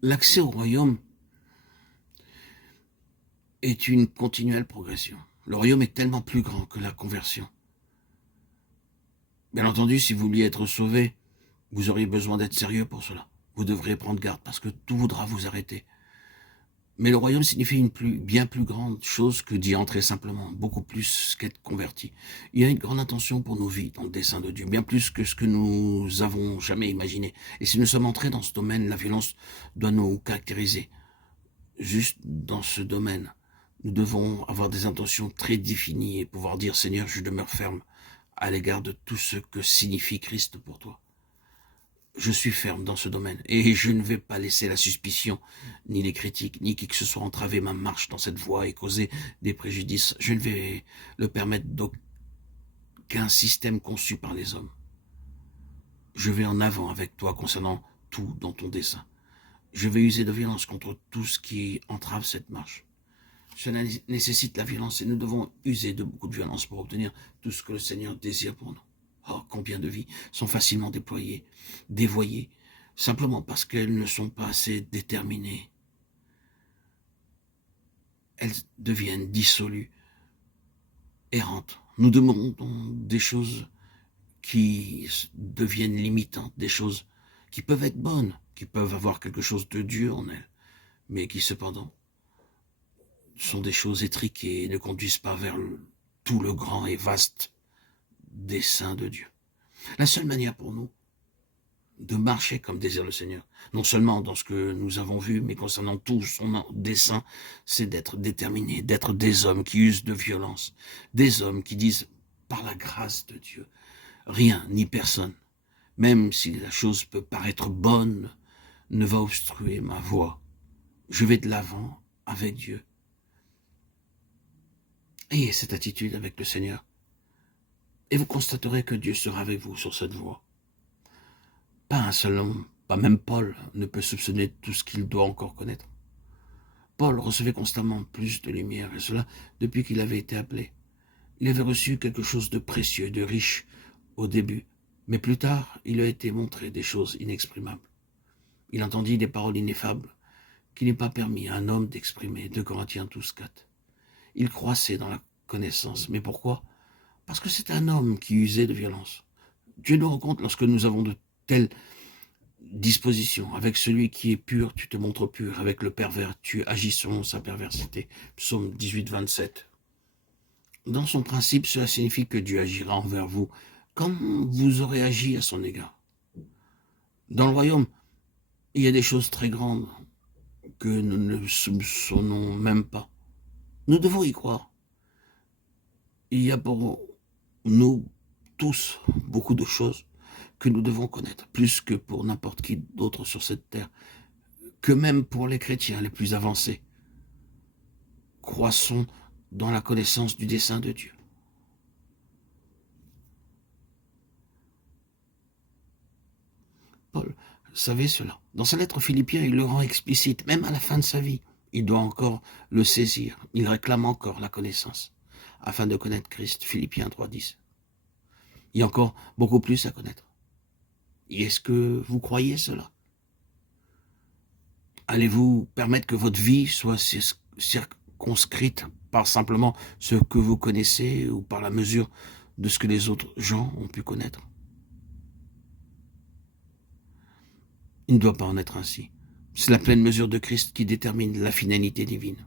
L'accès au royaume est une continuelle progression. Le royaume est tellement plus grand que la conversion. Bien entendu, si vous vouliez être sauvé, vous auriez besoin d'être sérieux pour cela. Vous devrez prendre garde parce que tout voudra vous arrêter. Mais le royaume signifie bien plus grande chose que d'y entrer simplement, beaucoup plus qu'être converti. Il y a une grande intention pour nos vies dans le dessein de Dieu, bien plus que ce que nous avons jamais imaginé. Et si nous sommes entrés dans ce domaine, la violence doit nous caractériser. Juste dans ce domaine, nous devons avoir des intentions très définies et pouvoir dire, Seigneur, je demeure ferme à l'égard de tout ce que signifie Christ pour toi. Je suis ferme dans ce domaine et je ne vais pas laisser la suspicion, ni les critiques, ni qui que ce soit entraver ma marche dans cette voie et causer des préjudices. Je ne vais le permettre d'aucun système conçu par les hommes. Je vais en avant avec toi concernant tout dans ton dessein. Je vais user de violence contre tout ce qui entrave cette marche. Cela nécessite la violence et nous devons user de beaucoup de violence pour obtenir tout ce que le Seigneur désire pour nous. Oh, combien de vies sont facilement déployées, dévoyées, simplement parce qu'elles ne sont pas assez déterminées. Elles deviennent dissolues, errantes. Nous demandons des choses qui deviennent limitantes, des choses qui peuvent être bonnes, qui peuvent avoir quelque chose de Dieu en elles, mais qui cependant sont des choses étriquées et ne conduisent pas vers tout le grand et vaste dessein de Dieu. La seule manière pour nous de marcher comme désire le Seigneur, non seulement dans ce que nous avons vu, mais concernant tout son dessein, c'est d'être déterminés, d'être des hommes qui usent de violence, des hommes qui disent, par la grâce de Dieu, rien ni personne, même si la chose peut paraître bonne, ne va obstruer ma voie. Je vais de l'avant avec Dieu. Ayez cette attitude avec le Seigneur. Et vous constaterez que Dieu sera avec vous sur cette voie. Pas un seul homme, pas même Paul, ne peut soupçonner tout ce qu'il doit encore connaître. Paul recevait constamment plus de lumière, et cela depuis qu'il avait été appelé. Il avait reçu quelque chose de précieux, de riche au début, mais plus tard, il lui a été montré des choses inexprimables. Il entendit des paroles ineffables qu'il n'est pas permis à un homme d'exprimer, 2 Corinthiens 12:4. Il croissait dans la connaissance. Mais pourquoi? Parce que c'est un homme qui usait de violence. Dieu nous rencontre lorsque nous avons de telles dispositions. Avec celui qui est pur, tu te montres pur. Avec le pervers, tu agis selon sa perversité. Psaume 18:27. Dans son principe, cela signifie que Dieu agira envers vous comme vous aurez agi à son égard. Dans le royaume, il y a des choses très grandes que nous ne soupçonnons même pas. Nous devons y croire. Il y a pour nous tous beaucoup de choses que nous devons connaître, plus que pour n'importe qui d'autre sur cette terre, que même pour les chrétiens les plus avancés. Croissons dans la connaissance du dessein de Dieu. Paul savait cela. Dans sa lettre aux Philippiens, il le rend explicite, même à la fin de sa vie. Il doit encore le saisir. Il réclame encore la connaissance, afin de connaître Christ. Philippiens 3:10. Il y a encore beaucoup plus à connaître. Et est-ce que vous croyez cela? Allez-vous permettre que votre vie soit circonscrite par simplement ce que vous connaissez ou par la mesure de ce que les autres gens ont pu connaître? Il ne doit pas en être ainsi. C'est la pleine mesure de Christ qui détermine la finalité divine.